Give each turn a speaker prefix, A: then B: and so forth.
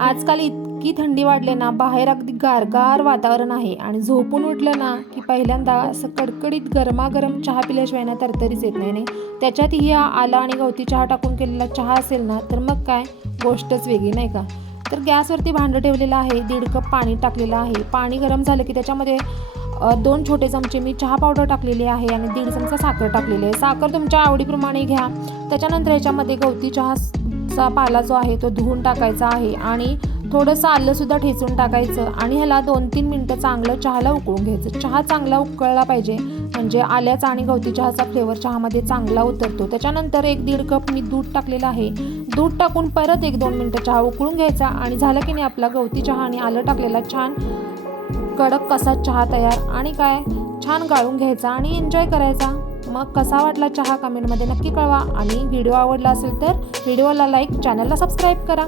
A: आजकाल इतकी थंडी वाढली ना बाहेर अगदी गारगार वातावरण आहे. आणि झोपून उठलं ना की पहिल्यांदा असं कडकडीत गरमागरम चहा पिल्याशिवाय ना तरतरीच येत नाही. नाही त्याच्यातही हा आला आणि गवती चहा टाकून केलेला चहा असेल ना तर मग काय? गोष्टच वेगळी नाही का? तर गॅसवरती भांडं ठेवलेलं आहे दीड कप पाणी टाकलेलं आहे. पाणी गरम झालं की त्याच्यामध्ये दोन छोटे चमचे मी चहा पावडर टाकलेली आहे आणि दीड चमचा साखर टाकलेली आहे. साखर तुमच्या आवडीप्रमाणे घ्या. त्याच्यानंतर याच्यामध्ये गवती चहा चा पाला जो आहे तो धुवून टाकायचा आहे आणि थोडंसं आलंसुद्धा ठेचून टाकायचं आणि ह्याला दोन तीन मिनटं चांगलं चहाला उकळून घ्यायचं. चहा चांगला उकळला पाहिजे म्हणजे आल्याचा आणि गवती चहाचा फ्लेवर चहामध्ये चांगला उतरतो. त्याच्यानंतर एक दीड कप मी दूध टाकलेलं आहे. दूध टाकून परत एक दोन मिनटं चहा उकळून घ्यायचा आणि झालं की नाही आपला गवती चहा आणि आलं टाकलेला छान कडक कसा चहा तयार आणि काय छान गाळून घ्यायचा आणि एन्जॉय करायचा. मग कसा वाटला चहा कमेंटमध्ये नक्की कळवा. आणि व्हिडिओ आवडला असेल तर व्हिडिओला लाईक चॅनलला सबस्क्राईब करा.